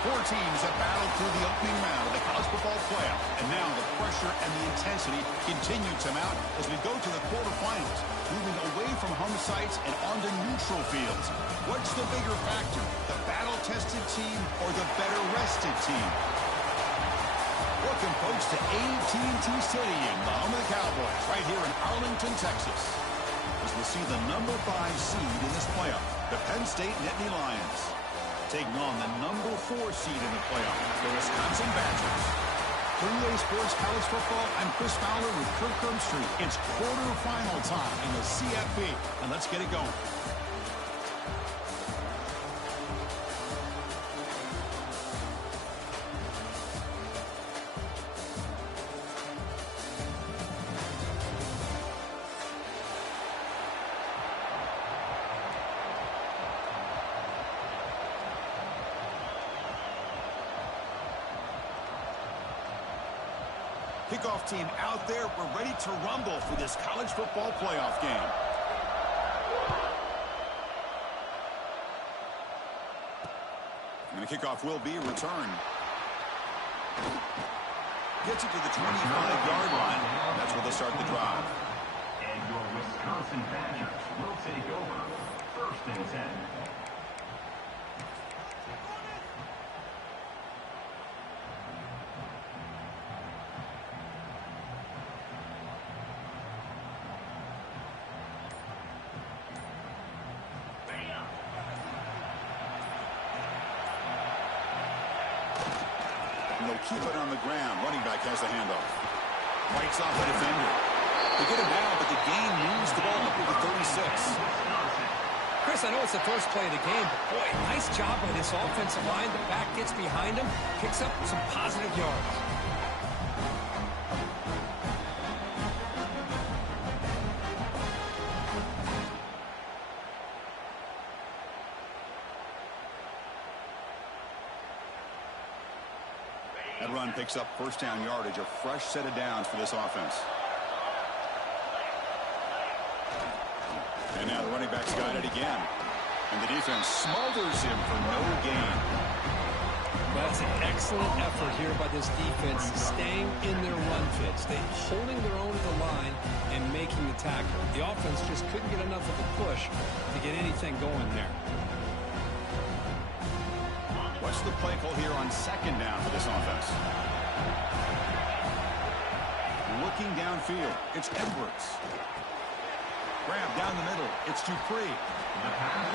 Four teams have battled through the opening round of the college football playoff, and now the pressure and the intensity continue to mount as we go to the quarterfinals, moving away from home sites and onto neutral fields. What's the bigger factor, the battle-tested team or the better-rested team? Welcome, folks, to AT&T Stadium, the home of the Cowboys, right here in Arlington, Texas, as we'll see the number 5 seed in this playoff, the Penn State Nittany Lions, taking on the number 4 seed in the playoff, the Wisconsin Badgers. For EA Sports College Football, I'm Chris Fowler with Kirk Herbstreit. It's quarterfinal time in the CFP, and let's get it going. Kickoff team out there. We're ready to rumble for this college football playoff game. And the kickoff will be returned. Gets it to the 25-yard line. That's where they'll start the drive. And your Wisconsin Badgers will take over 1st and 10. Keep it on the ground. Running back has the handoff. Fights off the defender. They get him down, but the gain moves the ball up to the 36. Chris, I know it's the first play of the game, but boy, nice job by this offensive line. The back gets behind him, picks up some positive yards. That run picks up first down yardage, a fresh set of downs for this offense. And now the running back's got it again. And the defense smothers him for no gain. That's an excellent effort here by this defense, staying in their run fits. They're holding their own at the line and making the tackle. The offense just couldn't get enough of a push to get anything going there. What's the play call here on 2nd down for this offense? Looking downfield, it's Edwards. Grab down the middle, it's Dupree.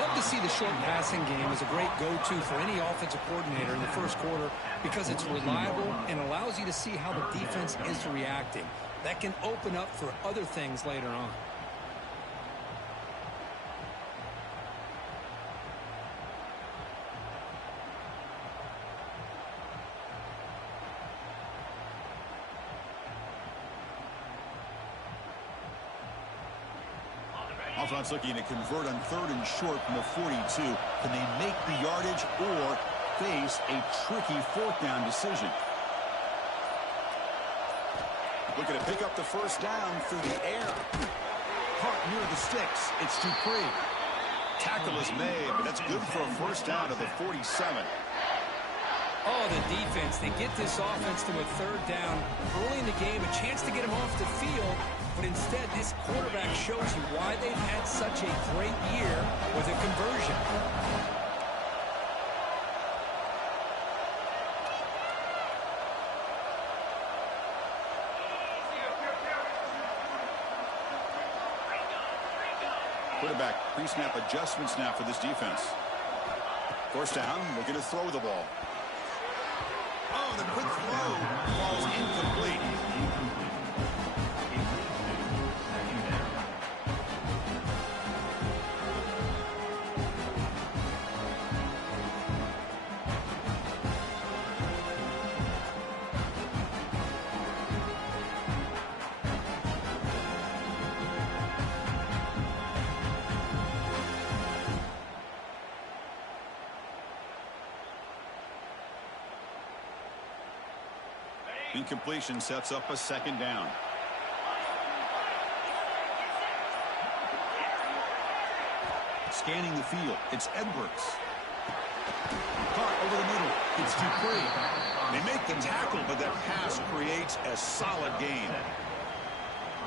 Love to see the short passing game as a great go-to for any offensive coordinator in the first quarter because it's reliable and allows you to see how the defense is reacting. That can open up for other things later on. Offense looking to convert on 3rd and short from the 42. Can they make the yardage or face a tricky 4th down decision? Looking to pick up the first down through the air. Caught near the sticks. It's Dupree. Tackle is made, but that's good for a first down to the 47. Oh, the defense. They get this offense to a 3rd down early in the game, a chance to get him off the field. But instead, this quarterback shows you why they've had such a great year with a conversion. Quarterback pre-snap adjustments now for this defense. First down, looking to throw the ball. Oh, the quick throw falls incomplete. Incompletion sets up a 2nd down. Scanning the field, it's Edwards. Caught over the middle. It's Dupree. They make the tackle, but that pass creates a solid gain.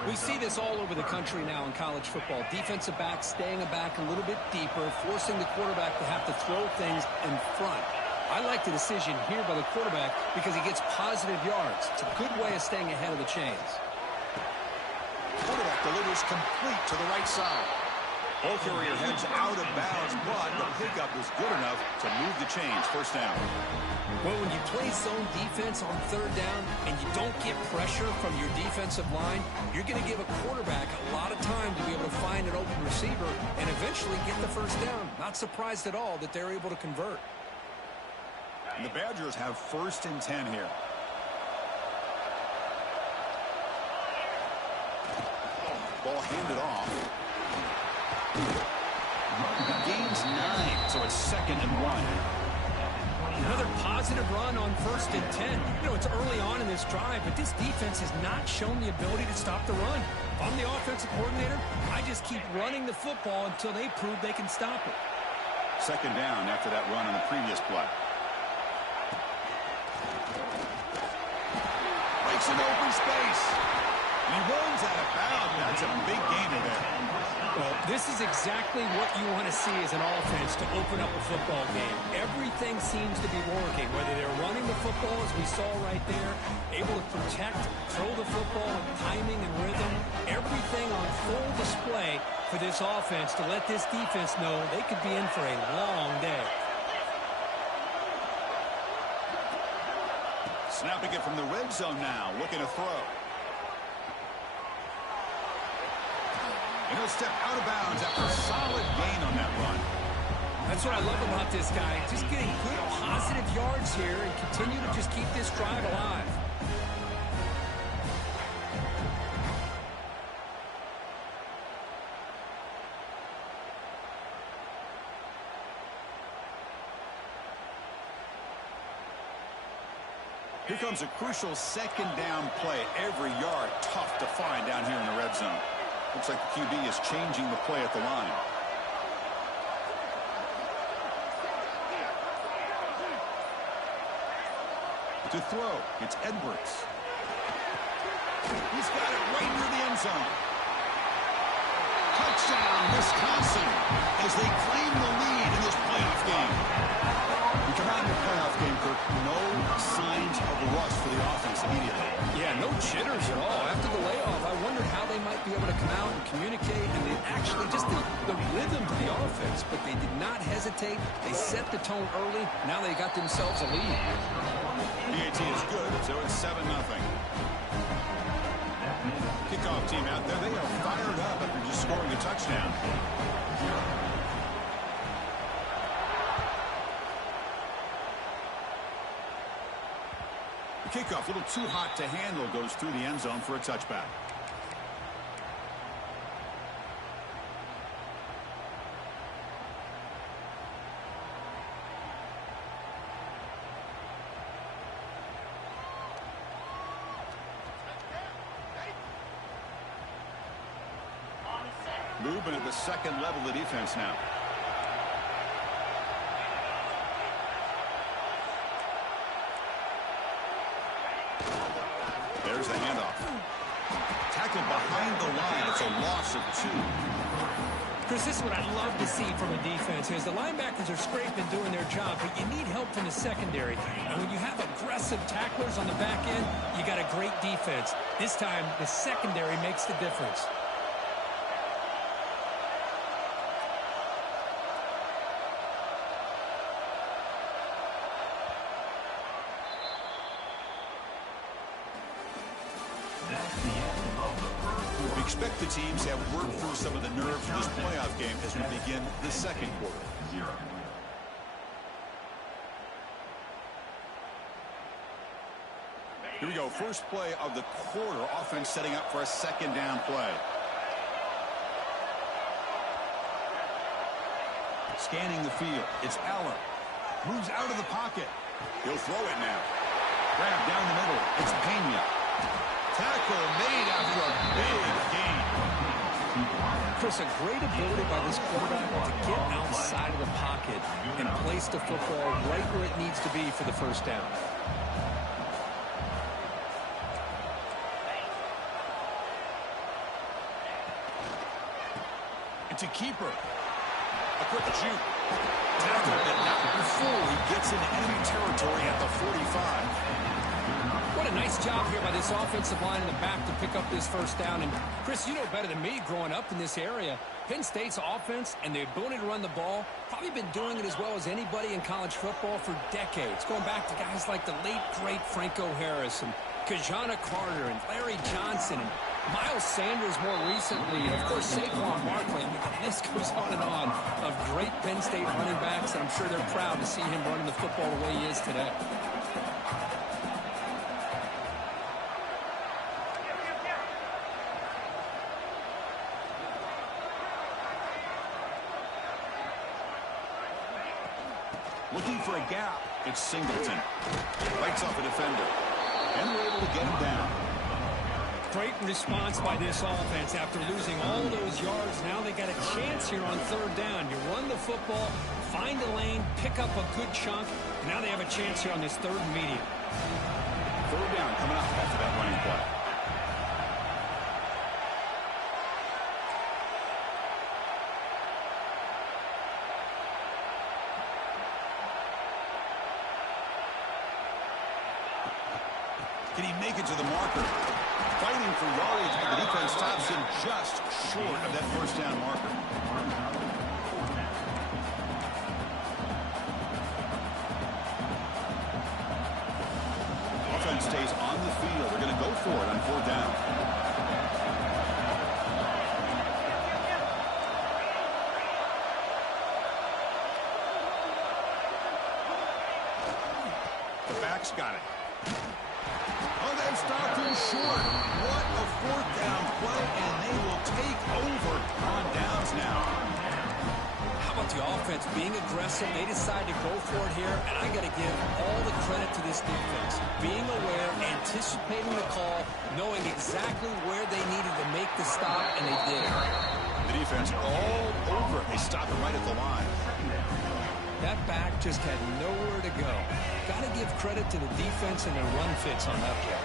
We see this all over the country now in college football. Defensive backs staying back a little bit deeper, forcing the quarterback to have to throw things in front. I like the decision here by the quarterback because he gets positive yards. It's a good way of staying ahead of the chains. Quarterback delivers complete to the right side. Ball carrier heads out of bounds, but the pickup was good enough to move the chains. First down. Well, when you play zone defense on third down and you don't get pressure from your defensive line, you're going to give a quarterback a lot of time to be able to find an open receiver and eventually get the first down. Not surprised at all that they're able to convert. And the Badgers have 1st and 10 here. Ball handed off. Gains 9, so it's 2nd and 1. Another positive run on 1st and 10. You know, it's early on in this drive, but this defense has not shown the ability to stop the run. If I'm the offensive coordinator, I just keep running the football until they prove they can stop it. 2nd down after that run on the previous play. Breaks an open space. And he runs out of bounds. That's a big gainer there. Well, this is exactly what you want to see as an offense to open up a football game. Everything seems to be working, whether they're running the football, as we saw right there, able to protect, throw the football with timing and rhythm. Everything on full display for this offense to let this defense know they could be in for a long day. Snapping it from the red zone now, looking to throw. And he'll step out of bounds after a solid gain on that run. That's what I love about this guy. Just getting good positive yards here and continue to just keep this drive alive. Here comes a crucial 2nd down play. Every yard tough to find down here in the red zone. Looks like the QB is changing the play at the line. To throw, it's Edwards. He's got it right near the end zone. Touchdown, Wisconsin, as they claim the lead in this playoff game. We come out in the playoff game, Kirk, no signs of rust for the offense immediately. Yeah, no jitters at all. After the layoff, I wondered how they might be able to come out and communicate, and they actually just the rhythm to the offense, but they did not hesitate. They set the tone early. Now they got themselves a lead. PAT is good, so it's 7-0. Kickoff team out there, they are fired up after just scoring a touchdown. The kickoff, a little too hot to handle, goes through the end zone for a touchback. Movement at the 2nd level of the defense now. There's the handoff. Tackled behind the line. It's a loss of 2. Chris, this is what I love to see from a defense is the linebackers are scraping doing their job, but you need help from the secondary. And when you have aggressive tacklers on the back end, you got a great defense. This time, the secondary makes the difference. We expect the teams to have worked through some of the nerves of this playoff game as we begin the 2nd quarter. Here we go. First play of the quarter. Offense setting up for a 2nd down play. Scanning the field. It's Allen. Moves out of the pocket. He'll throw it now. Grab down the middle. It's Pena. Tackle made after a big gain. Chris, a great ability by this quarterback to get outside of the pocket and place the football right where it needs to be for the first down. It's a keeper. A quick juke. Tackle, but not before he gets into enemy territory at the 45. What a nice job here by this offensive line in the back to pick up this first down. And, Chris, you know better than me growing up in this area, Penn State's offense and the ability to run the ball, probably been doing it as well as anybody in college football for decades, going back to guys like the late, great Franco Harris and Kajana Carter and Larry Johnson and Miles Sanders more recently, and, of course, Saquon Barkley. The list goes on and on of great Penn State running backs, and I'm sure they're proud to see him running the football the way he is today. Looking for a gap. It's Singleton. Bites off a defender. And we're able to get him down. Great response by this offense after losing all those yards. Now they got a chance here on third down. You run the football, find a lane, pick up a good chunk. And now they have a chance here on this third and medium. Third down coming up after that running play. Can he make it to the marker? Fighting for yardage, but the defense stops him just short of that first down marker. Offense stays on the field. They're going to go for it on fourth down. The back's got it. Oh, they've stopped him short. What a fourth down play, and they will take over on downs now. How about the offense being aggressive? They decide to go for it here, and I got to give all the credit to this defense. Being aware, anticipating the call, knowing exactly where they needed to make the stop, and they did it. The defense all over it. They stop it right at the line. That back just had nowhere to go. Got to give credit to the defense and their run fits on that play.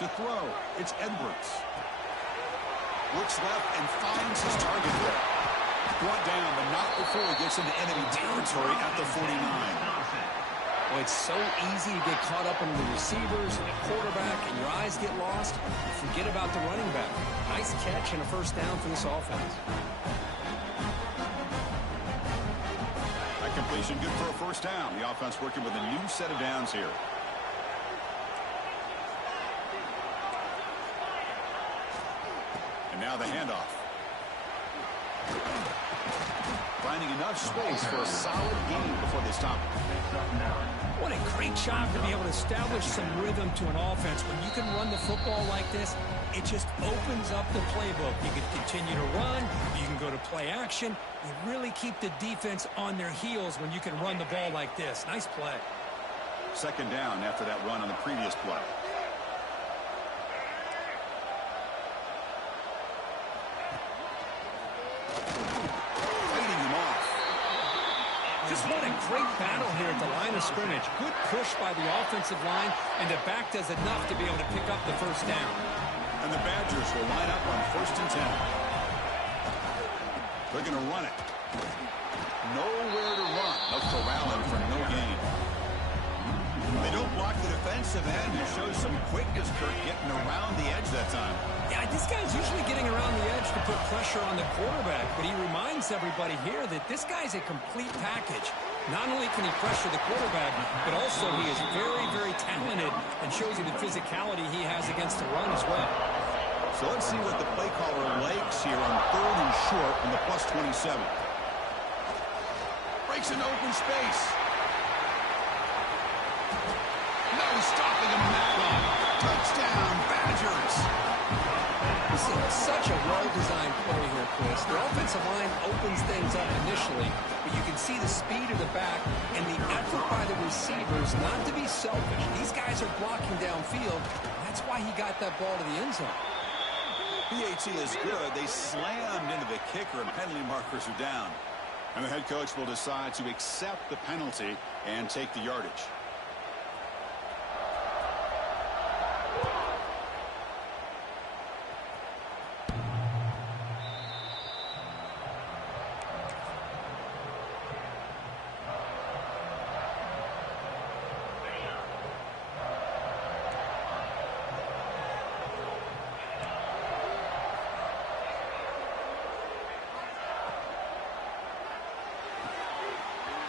To throw, it's Edwards. Looks left and finds his target there. Brought down, but not before he gets into enemy territory at the 49. Well, it's so easy to get caught up in the receivers and the quarterback, and your eyes get lost. You forget about the running back. Nice catch and a first down for this offense. Completion good for a first down. The offense working with a new set of downs here. And now the handoff. Finding enough space for a solid gain before they stop it. What a great job to be able to establish some rhythm to an offense. When you can run the football like this, it just opens up the playbook. You can continue to run. You can go to play action. You really keep the defense on their heels when you can run the ball like this. Nice play. Second down after that run on the previous play. Fighting him off. Just what a great battle here at the line of scrimmage. Good push by the offensive line, and the back does enough to be able to pick up the first down. And the Badgers will line up on 1st and 10. They're going to run it. Nowhere to run. They'll corral him for no gain. They don't block the defensive end. It shows some quickness, Kirk, getting around the edge that time. Yeah, this guy's usually getting around the edge to put pressure on the quarterback, but he reminds everybody here that this guy's a complete package. Not only can he pressure the quarterback, but also he is very, very talented and shows you the physicality he has against the run as well. So let's see what the play caller likes here on 3rd and short in the +27. Breaks into open space. No stopping him in that run. Touchdown, Badgers. This is such a well-designed play here, Chris. The offensive line opens things up initially, but you can see the speed of the back and the effort by the receivers not to be selfish. These guys are blocking downfield. That's why he got that ball to the end zone. PAT is good. They slammed into the kicker, and penalty markers are down. And the head coach will decide to accept the penalty and take the yardage.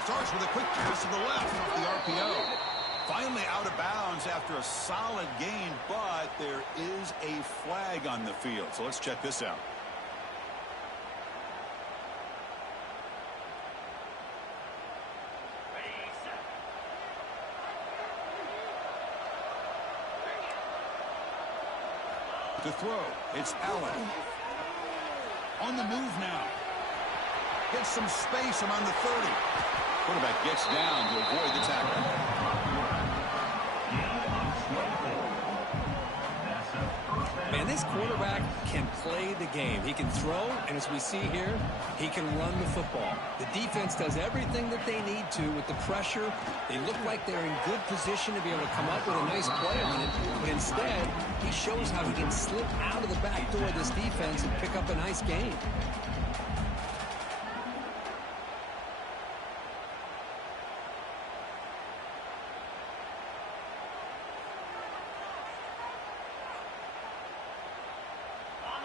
Starts with a quick pass to the left off the RPO. Finally out of bounds after a solid gain, but there is a flag on the field. So let's check this out. To throw, it's Allen. On the move now. Gets some space around the 30. Quarterback gets down to avoid the tackle. Man, this quarterback can play the game. He can throw, and as we see here, he can run the football. The defense does everything that they need to with the pressure. They look like they're in good position to be able to come up with a nice play on it, but instead, he shows how he can slip out of the back door of this defense and pick up a nice gain.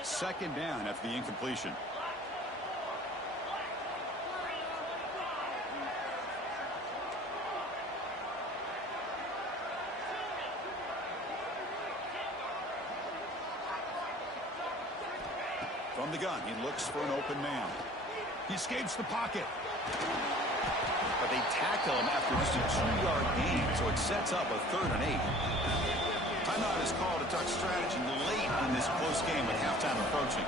Second down after the incompletion. From the gun, he looks for an open man. He escapes the pocket. But they tackle him after just a 2-yard gain, so it sets up a 3rd and 8. Timeout is called to talk strategy late in this close game with halftime approaching.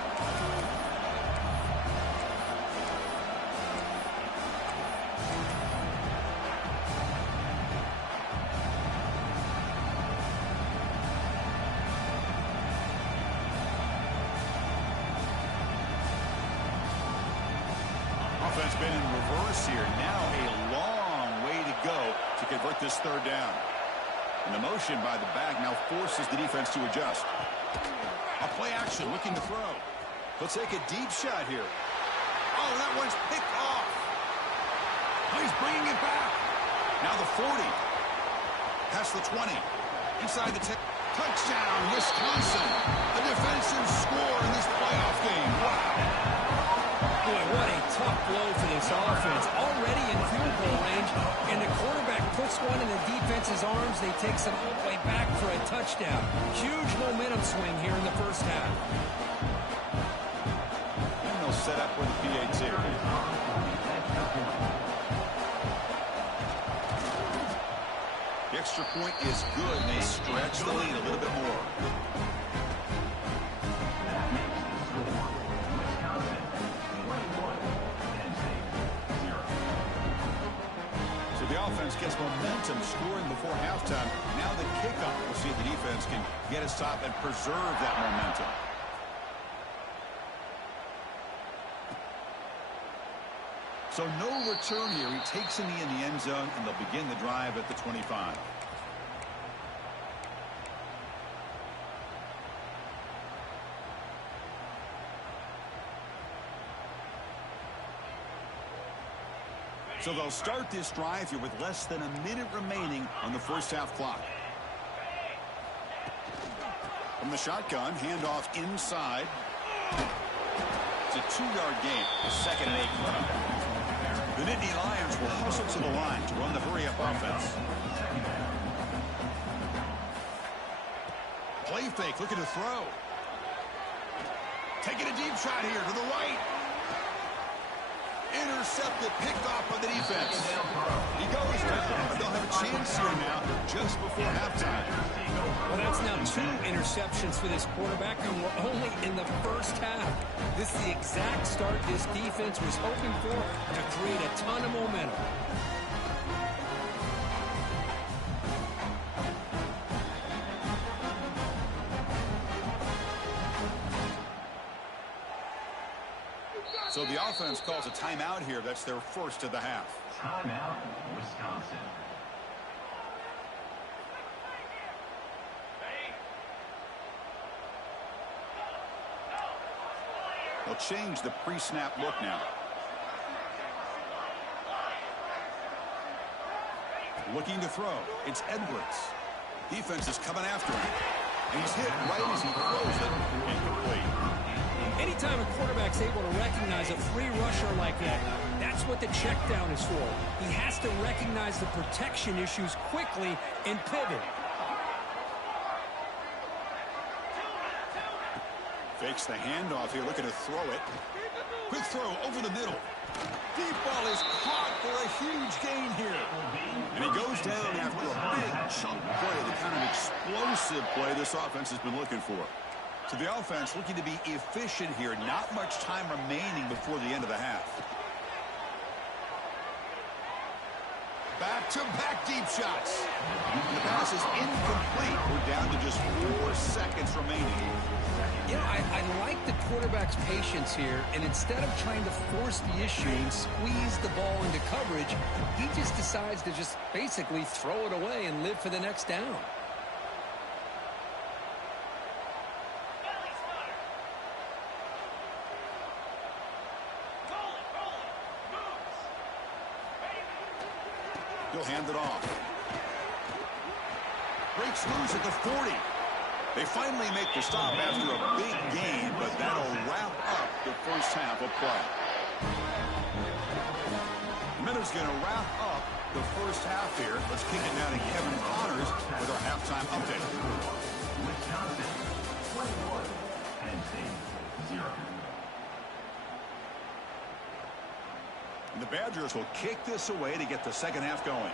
Offense been in reverse here. Now a long way to go to convert this 3rd down. And the motion by the back now forces the defense to adjust. A play action looking to throw. He'll take a deep shot here. Oh, that one's picked off. Oh, he's bringing it back. Now the 40. Past the 20. Inside the 10. Touchdown, Wisconsin. A defensive score in this playoff game. Wow. Boy, what a tough blow for this offense. Already in field goal range, and the quarterback puts one in the defense's arms. They takes it all the way back for a touchdown. Huge momentum swing here in the first half. And they'll set up with the PAT. The extra point is good, and they stretch the lead a little bit more. Offense gets momentum scoring before halftime. Now the kickoff. We'll see if the defense can get his top and preserve that momentum. So no return here. He takes in the end zone, and they'll begin the drive at the 25. So they'll start this drive here with less than a minute remaining on the first half clock. From the shotgun, handoff inside. It's a 2-yard gain, a 2nd and 8 run. The Nittany Lions will hustle to the line to run the hurry-up offense. Play fake, looking to throw. Taking a deep shot here to the right. Intercepted, picked off by the defense. He goes down. They'll have a chance here now just before halftime. Well, that's now 2 interceptions for this quarterback, and we're only in the first half. This is the exact start this defense was hoping for to create a ton of momentum. So the offense calls a timeout here. That's their first of the half. Timeout, Wisconsin. They'll change the pre-snap look now. Looking to throw. It's Edwards. Defense is coming after him. And he's hit right as he throws it. Incomplete. Anytime a quarterback's able to recognize a free rusher like that, that's what the check down is for. He has to recognize the protection issues quickly and pivot. Fakes the handoff here, looking to throw it. Quick throw over the middle. Deep ball is caught for a huge gain here. And he goes down after a big chunk play, the kind of explosive play this offense has been looking for. So the offense looking to be efficient here. Not much time remaining before the end of the half. Back-to-back deep shots. The pass is incomplete. We're down to just 4 seconds remaining. You know, I like the quarterback's patience here, and instead of trying to force the issue and squeeze the ball into coverage, he just decides to just basically throw it away and live for the next down. He'll hand it off. Breaks loose at the 40. They finally make the stop after a big gain, but that'll wrap up the first half of play. Miller's going to wrap up the first half here. Let's kick it now to Kevin Connors with our halftime update. Wisconsin, 21. Penn State, 0. And the Badgers will kick this away to get the second half going.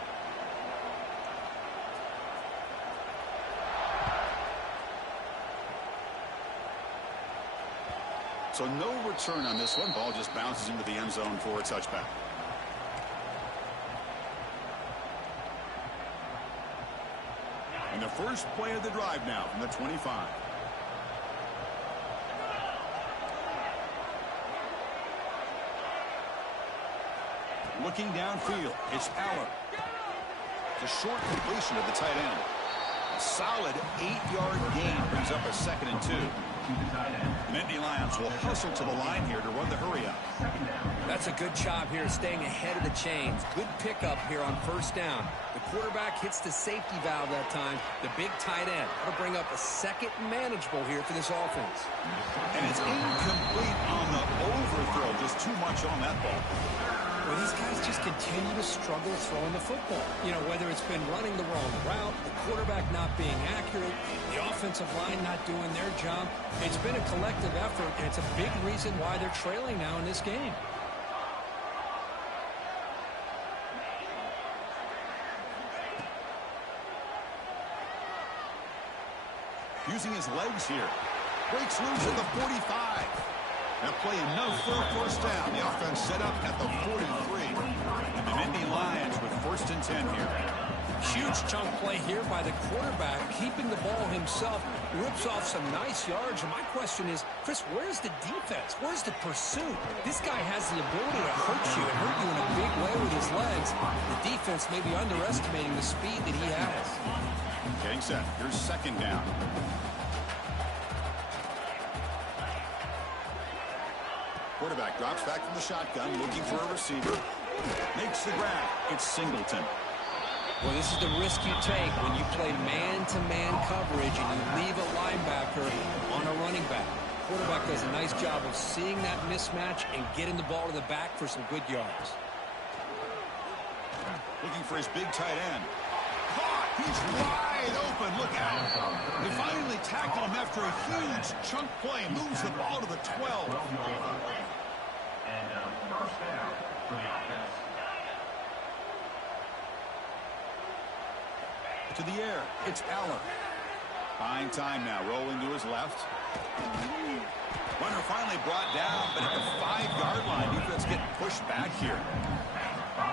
So no return on this one. Ball just bounces into the end zone for a touchback. And the first play of the drive now from the 25. Looking downfield, it's Aller. It's a short completion of the tight end. A solid 8-yard gain brings up a 2nd and 2. Nittany Lions will hustle to the line here to run the hurry-up. That's a good job here, staying ahead of the chains. Good pickup here on first down. The quarterback hits the safety valve that time. The big tight end. That'll bring up a second manageable here for this offense. And it's incomplete on the overthrow. Just too much on that ball. Well, these guys just continue to struggle throwing the football. You know, whether it's been running the wrong route, the quarterback not being accurate, the offensive line not doing their job. It's been a collective effort, and it's a big reason why they're trailing now in this game. Using his legs here. Breaks loose at the 45. That play enough for a first down. The offense set up at the 43. And the Nittany Lions with 1st and 10 here. Huge chunk play here by the quarterback, keeping the ball himself, rips off some nice yards. And my question is, Chris, where's the defense? Where's the pursuit? This guy has the ability to hurt you and hurt you in a big way with his legs. The defense may be underestimating the speed that he has. Getting set. Here's 2nd down. Quarterback drops back from the shotgun, looking for a receiver. Makes the grab. It's Singleton. Well, this is the risk you take when you play man-to-man coverage and you leave a linebacker on a running back. Quarterback does a nice job of seeing that mismatch and getting the ball to the back for some good yards. Looking for his big tight end. Caught! He's wide open. Look out. They finally tackle him after a huge chunk play. Moves the ball to the 12. And first down for the offense. To the air. It's Aller. Buying time now. Rolling to his left. Runner finally brought down, but at the 5-yard line, defense getting pushed back here.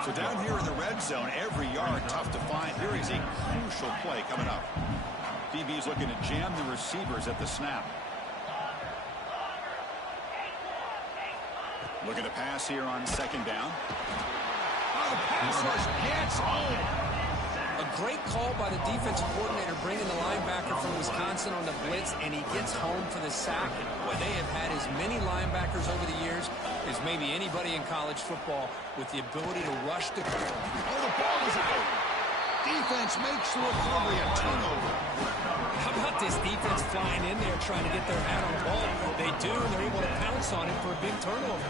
So down here in the red zone, every yard tough to find. Here is a crucial play coming up. DB's looking to jam the receivers at the snap. Looking to pass here on second down. Oh, the pass rush gets home. A great call by the defensive coordinator bringing the linebacker from Wisconsin on the blitz, and he gets home for the sack. And boy, they have had as many linebackers over the years as maybe anybody in college football with the ability to rush the quarterback. Oh, the ball is out. Defense makes the recovery, a turnover. How about this defense flying in there trying to get their hat on the ball? They do, and they're able to pounce on it for a big turnover.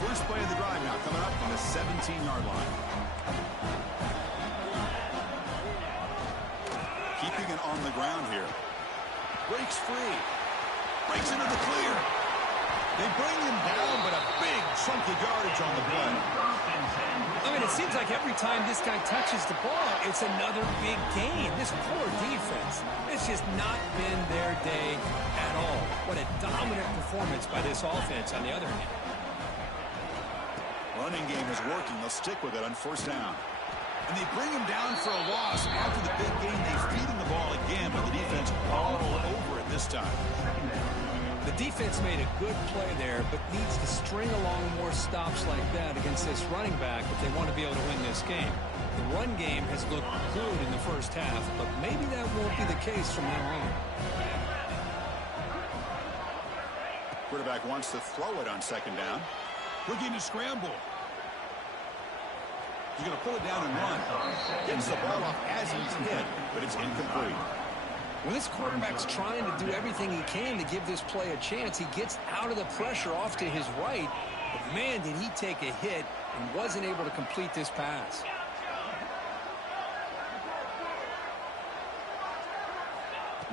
First play of the drive now coming up from the 17-yard line. Keeping it on the ground here. Breaks free. Breaks into the clear. They bring him down, but a big chunk of yardage on the play. I mean, it seems like every time this guy touches the ball, it's another big gain. This poor defense, it's just not been their day at all. What a dominant performance by this offense on the other hand. Running game is working. They'll stick with it on first down. And they bring him down for a loss. After the big gain, they feed him the ball again, but the defense all over it this time. The defense made a good play there, but needs to string along more stops like that against this running back if they want to be able to win this game. The run game has looked good in the first half, but maybe that won't be the case from now on. Quarterback wants to throw it on second down. Looking to scramble. He's going to pull it down and run. Gets the ball off as he's hit, but it's incomplete. When this quarterback's trying to do everything he can to give this play a chance, he gets out of the pressure off to his right. But man, did he take a hit and wasn't able to complete this pass.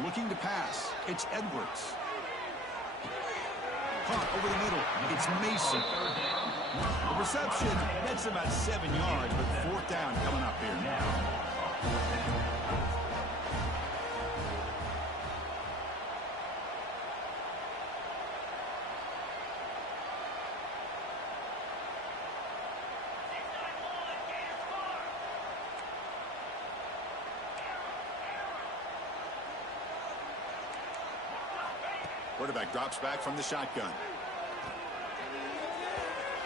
Looking to pass. It's Edwards. Caught over the middle. It's Mason. The reception, that's about 7 yards, but fourth down coming up here. Quarterback drops back from the shotgun.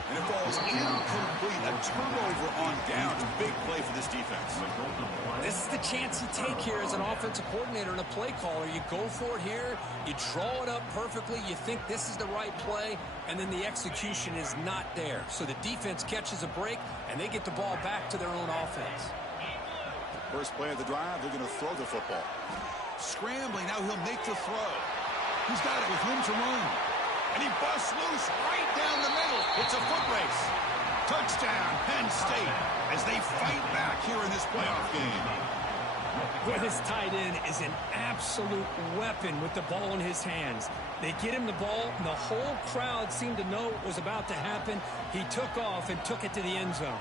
And it falls incomplete. A turnover on downs. Big play for this defense. This is the chance you take here as an offensive coordinator and a play caller. You go for it here. You draw it up perfectly. You think this is the right play, and then the execution is not there. So the defense catches a break, and they get the ball back to their own offense. First play of the drive, they're going to throw the football. Scrambling, now he'll make the throw. He's got it with room to run. And he busts loose right down the middle. It's a foot race. Touchdown, Penn State, as they fight back here in this playoff game. Boy, this tight end is an absolute weapon with the ball in his hands. They get him the ball, and the whole crowd seemed to know what was about to happen. He took off and took it to the end zone.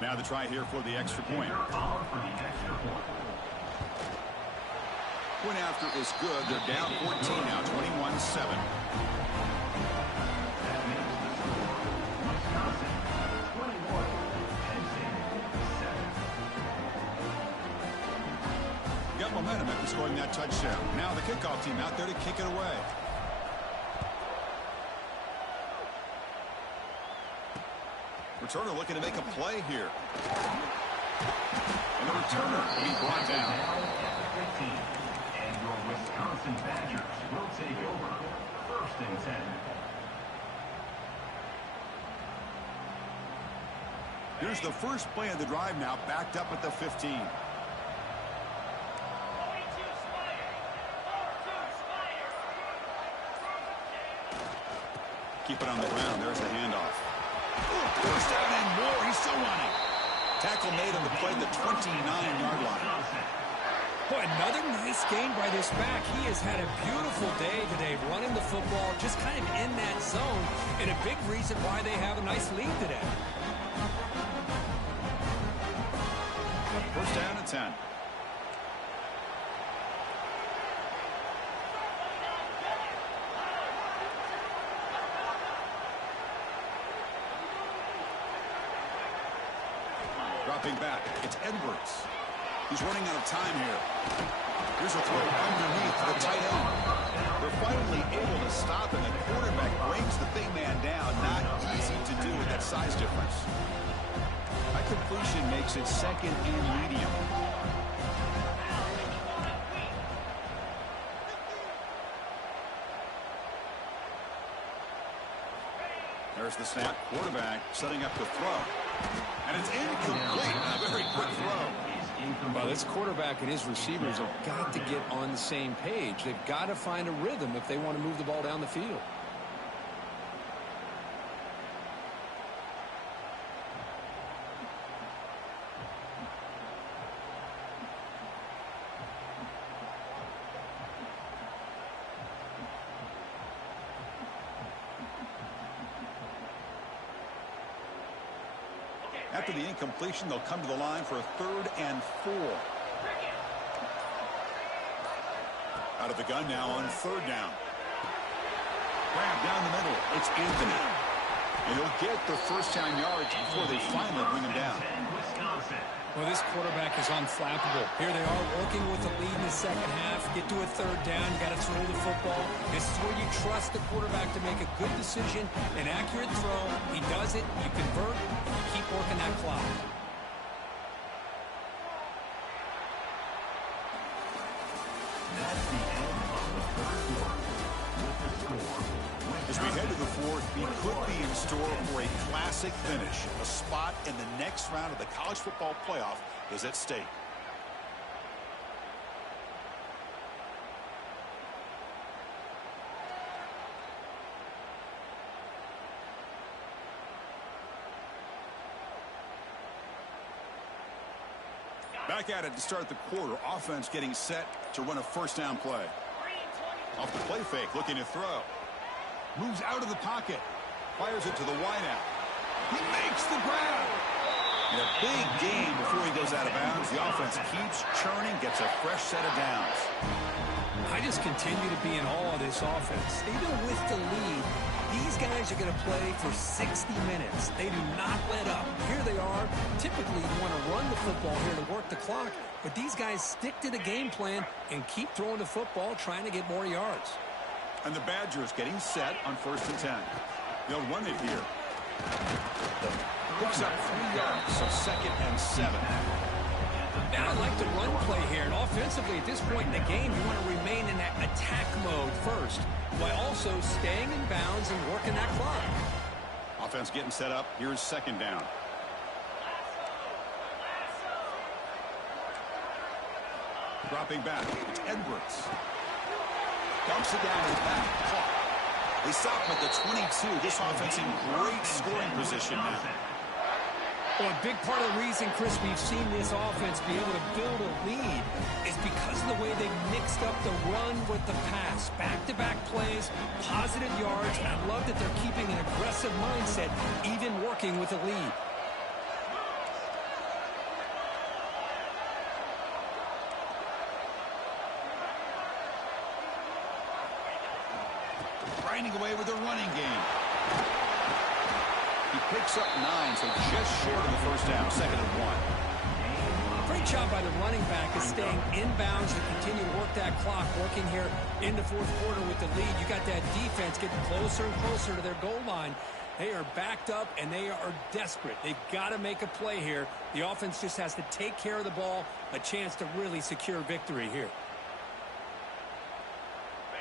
Now the try here for the extra point. Point after is good. They're down 14 now, 21-7. Got momentum after scoring that touchdown. Now the kickoff team out there to kick it away. Returner looking to make a play here. And the returner will be brought down. And your Wisconsin Badgers will take over. 1st and 10. Here's the first play of the drive now, backed up at the 15. Keep it on the ground. There's the handoff. First down and more. He's still running. Tackle made on the play at the 29-yard line. Boy, another nice game by this back. He has had a beautiful day today running the football, just kind of in that zone, and a big reason why they have a nice lead today. First down at 10. Dropping back, it's Edwards. He's running out of time here. Here's a throw underneath the tight end. They're finally able to stop, and the quarterback brings the big man down. Not easy to do with that size difference. That completion makes it second and medium. There's the snap. Quarterback setting up the throw. And it's incomplete. A very quick throw. Well, this quarterback and his receivers have got to get on the same page. They've got to find a rhythm if they want to move the ball down the field. After the incompletion, they'll come to the line for a 3rd and 4. Out of the gun now on 3rd down. Grab down the middle. It's Anthony. And he'll get the first down yards before they finally bring him down. Well, this quarterback is unflappable. Here they are working with the lead in the second half. Get to a 3rd down. You got to throw the football. This is where you trust the quarterback to make a good decision, an accurate throw. He does it. You convert. You keep working that clock. That's the end of the 3rd quarter. With the score. As we head to the 4th, we could be in store for a classic finish. A spot in the next round of the college football playoff is at stake. Back at it to start the quarter. Offense getting set to run a first down play. Off the play fake, looking to throw. Moves out of the pocket. Fires it to the wideout. He makes the grab. And a big gain before he goes out of bounds. The offense keeps churning, gets a fresh set of downs. I just continue to be in awe of this offense. Even with the lead, these guys are going to play for 60 minutes. They do not let up. Here they are. Typically, you want to run the football here to work the clock, but these guys stick to the game plan and keep throwing the football, trying to get more yards. And the Badgers getting set on 1st and 10. They'll run it here. Picks up 3 yards, so 2nd and 7. Now I like the run play here, and offensively at this point in the game, you want to remain in that attack mode first, while also staying in bounds and working that clock. Offense getting set up. Here's 2nd down. Dropping back. It's Edwards. Dumps it down his back. Caught. They stop him at the 22. This offense in great scoring position now. Well, a big part of the reason, Chris, we've seen this offense be able to build a lead is because of the way they've mixed up the run with the pass. Back-to-back plays, positive yards, and I love that they're keeping an aggressive mindset, even working with a lead. Grinding away with the running game. He picks up 9, so just short of the first down. 2nd and 1. Great job by the running back is staying inbounds to continue to work that clock, working here in the 4th quarter with the lead. You got that defense getting closer and closer to their goal line. They are backed up, and they are desperate. They've got to make a play here. The offense just has to take care of the ball, a chance to really secure victory here.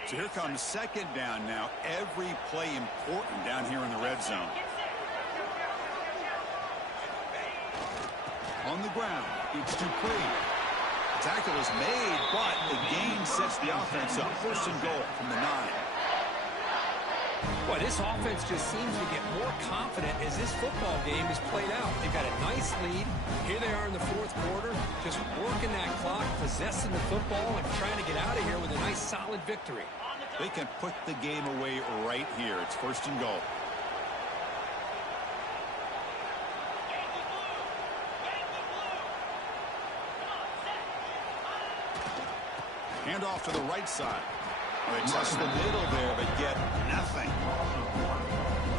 So here comes 2nd down now. Every play important down here in the red zone. On the ground, it's Dupree. Tackle is made, but the gain sets the offense up. 1st and goal from the 9. Boy, this offense just seems to get more confident as this football game is played out. They've got a nice lead. Here they are in the 4th quarter, just working that clock, possessing the football, and trying to get out of here with a nice, solid victory. They can put the game away right here. It's 1st and goal. Hand off to the right side. They touch the middle there, but get nothing.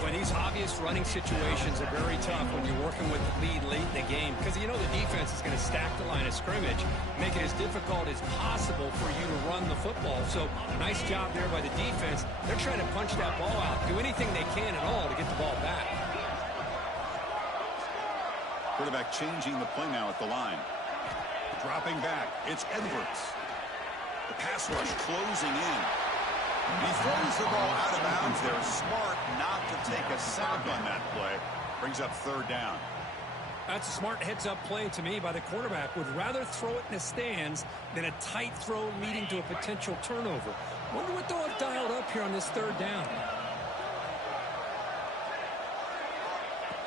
But These obvious running situations are very tough when you're working with the lead late in the game because you know the defense is going to stack the line of scrimmage, make it as difficult as possible for you to run the football. So nice job there by the defense. They're trying to punch that ball out, do anything they can at all to get the ball back. Quarterback changing the play now at the line. Dropping back, it's Edwards. The pass rush closing in. He throws the ball out of bounds. They're smart not to take a sack on that play. Brings up third down. That's a smart heads-up play to me by the quarterback. Would rather throw it in the stands than a tight throw leading to a potential turnover. Wonder what they'll have dialed up here on this third down.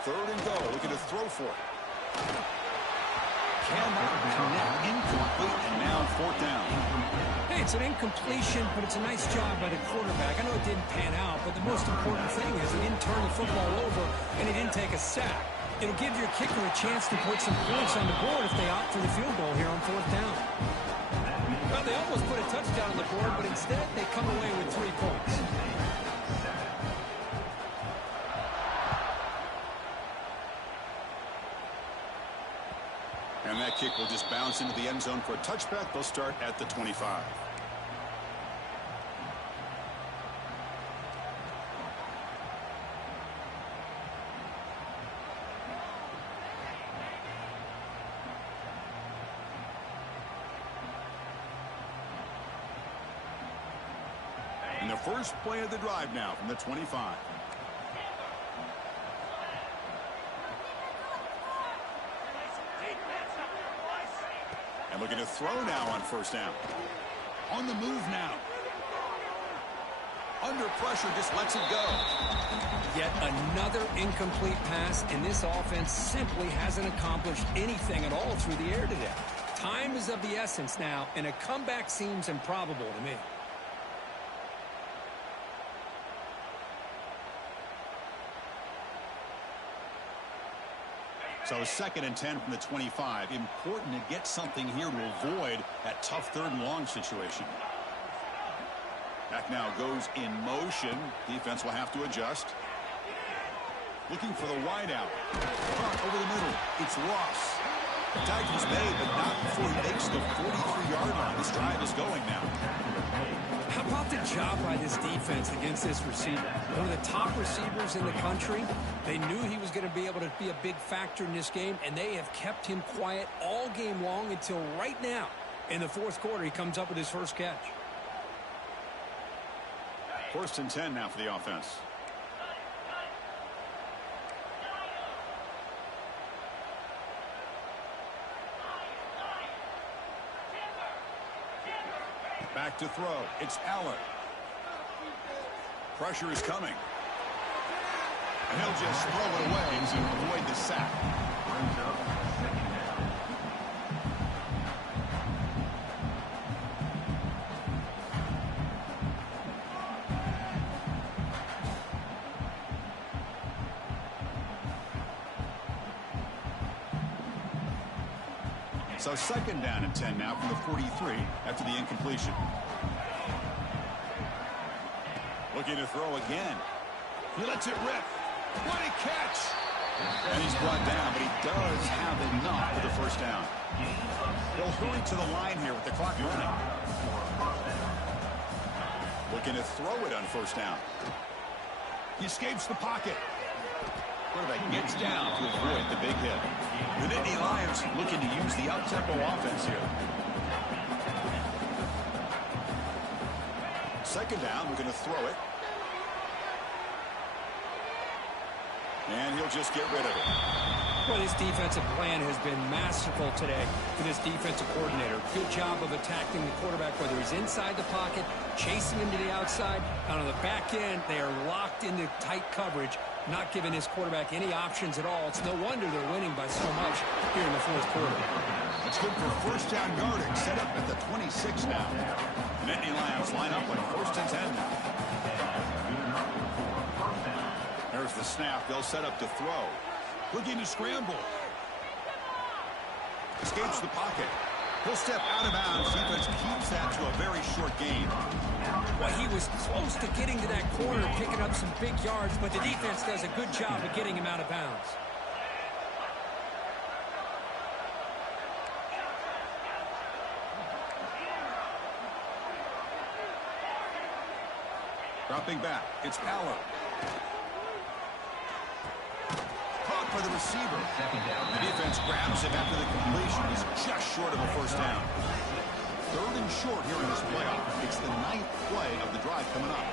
Third and go, looking to throw for it. Cannot connect, incomplete, and now fourth down. Hey, it's an incompletion, but it's a nice job by the quarterback. I know it didn't pan out, but the most important thing is he didn't turn the football over and he didn't take a sack. It'll give your kicker a chance to put some points on the board if they opt for the field goal here on fourth down. Well, they almost put a touchdown on the board, but instead they come away with 3 points. And that kick will just bounce into the end zone for a touchback. They'll start at the 25. And the first play of the drive now from the 25. And looking to throw now on first down. On the move now. Under pressure, just lets it go. Yet another incomplete pass, and this offense simply hasn't accomplished anything at all through the air today. Time is of the essence now, and a comeback seems improbable to me. So 2nd and 10 from the 25. Important to get something here to avoid that tough third and long situation. Back now goes in motion. Defense will have to adjust. Looking for the wide out. Over the middle. It's Ross. The tag was made, but not before he makes the 43-yard line. This drive is going now. How about the job by this defense against this receiver? One of the top receivers in the country. They knew he was going to be able to be a big factor in this game, and they have kept him quiet all game long until right now. In the fourth quarter, he comes up with his first catch. 1st and 10 now for the offense. Back to throw. It's Allen. Pressure is coming. And he'll just throw it away to avoid the sack. Brings up second down. So 2nd down and 10 now from the 43 after the incompletion. Looking to throw again. He lets it rip. What a catch! And he's brought down, but he does have enough for the first down. They'll hurry to the line here with the clock running. Looking to throw it on first down. He escapes the pocket. Quarterback gets down to avoid the big hit. The Nittany Lions looking to use the up-tempo offense here. 2nd down, we're going to throw it. And he'll just get rid of it. Well, this defensive plan has been masterful today for this defensive coordinator. Good job of attacking the quarterback, whether he's inside the pocket, chasing him to the outside. And on the back end, they are locked into tight coverage, not giving his quarterback any options at all. It's no wonder they're winning by so much here in the fourth quarter. It's good for first down yardage, set up at the 26 now. Nittany Lions line up on 1st and 10 now. There's the snap. They'll set up to throw. Looking to scramble. Escapes the pocket. He'll step out of bounds. Defense keeps that to a very short gain. Well, he was close to getting to that corner, picking up some big yards, but the defense does a good job of getting him out of bounds. Dropping back, it's Aller. Caught for the receiver. The defense grabs him after the completion. He's just short of a first down. 3rd and short here in this playoff. It's the 9th play of the drive coming up.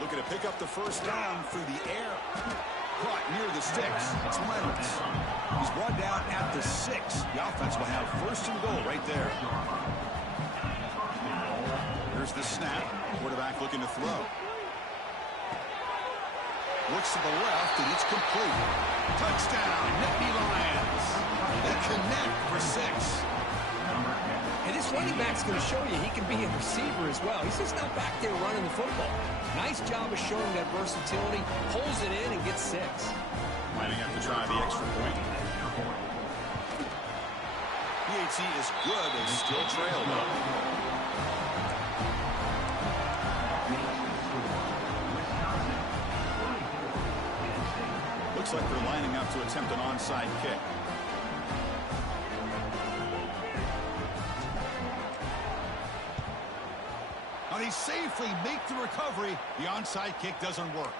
Looking to pick up the first down through the air. Caught near the sticks. It's Reynolds. He's brought down at the 6. The offense will have 1st and goal right there. Here's the snap. Quarterback looking to throw. Looks to the left, and it's complete. Touchdown, Nittany Lions. They connect for 6. And this running back's going to show you he can be a receiver as well. He's just not back there running the football. Nice job of showing that versatility. Pulls it in and gets 6. Might have to try the extra point. PAT is good and still trailed though. Looks like they're lining up to attempt an onside kick. Now they safely make the recovery. The onside kick doesn't work.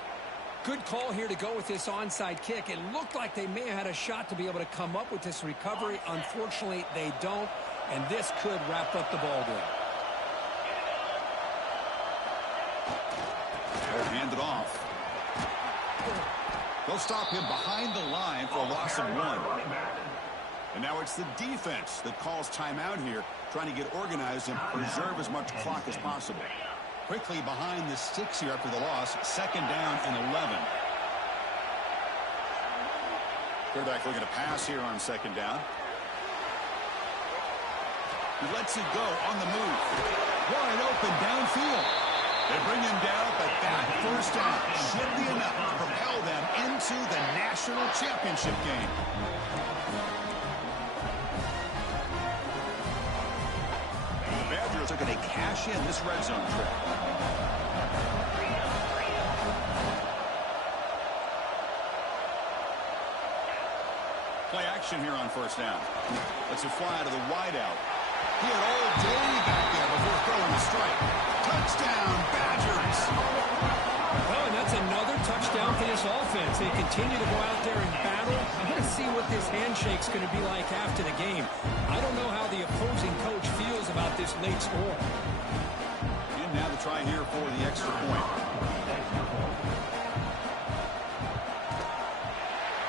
Good call here to go with this onside kick. It looked like they may have had a shot to be able to come up with this recovery. Unfortunately, they don't, and this could wrap up the ball game. They'll hand it off. They'll stop him behind the line for a loss of 1. And now it's the defense that calls timeout here, trying to get organized and preserve as much clock as possible. Quickly behind the sticks here after the loss, 2nd down and 11. Quarterback looking to pass here on 2nd down. He lets it go on the move. Wide open downfield. They bring him down, but that first down should be enough to propel them into the national championship game. The Badgers are going to cash in this red zone trip. Play action here on 1st down. Let's it fly to the wideout. He had all day back there before throwing the strike. Touchdown, Badgers! Well, and that's another touchdown for this offense. They continue to go out there and battle. I'm going to see what this handshake's going to be like after the game. I don't know how the opposing coach feels about this late score. And now the try here for the extra point.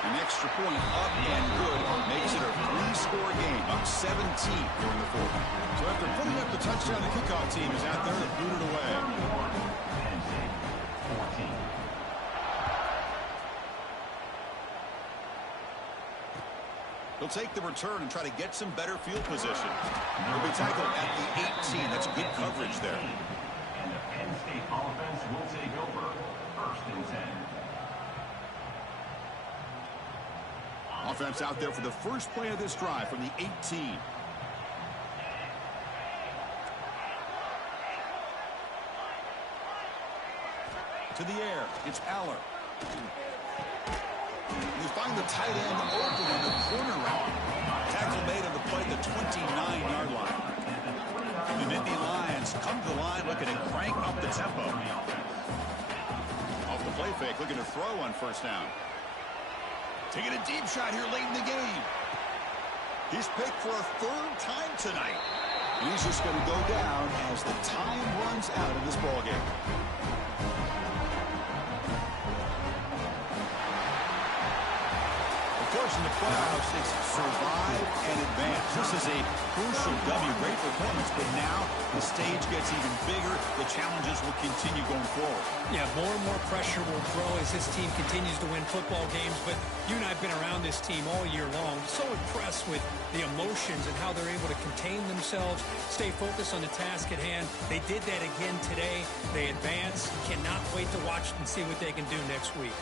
An extra point up and good makes it a 3-score game, up 17 here in the 4th. So after putting up the touchdown, the kickoff team is out there to boot it away. He'll take the return and try to get some better field position. He'll be tackled at the 18. That's good coverage there. And the Penn State offense will take over 1st and 10. Offense out there for the first play of this drive from the 18. To the air, it's Aller. You find the tight end open on the corner route. Tackle made on the play at the 29-yard line. The Nittany Lions come to the line looking to crank up the tempo. Off the play fake, looking to throw on 1st down. Taking a deep shot here late in the game. He's picked for a 3rd time tonight. And he's just going to go down as the time runs out in this ballgame. Of course, in the playoffs, it's survive and advance. This is a crucial W. Great performance, but now the stage gets even bigger. The challenges will continue going forward. Yeah, more and more pressure will grow as this team continues to win football games. But you and I have been around this team all year long. So impressed with the emotions and how they're able to contain themselves, stay focused on the task at hand. They did that again today. They advance. Cannot wait to watch and see what they can do next week.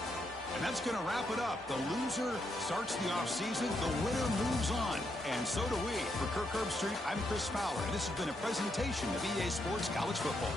And that's going to wrap it up. The loser starts the offseason. The winner moves on. And so do we. For Kirk Herbstreit, I'm Chris Fowler. And this has been a presentation of EA Sports College Football.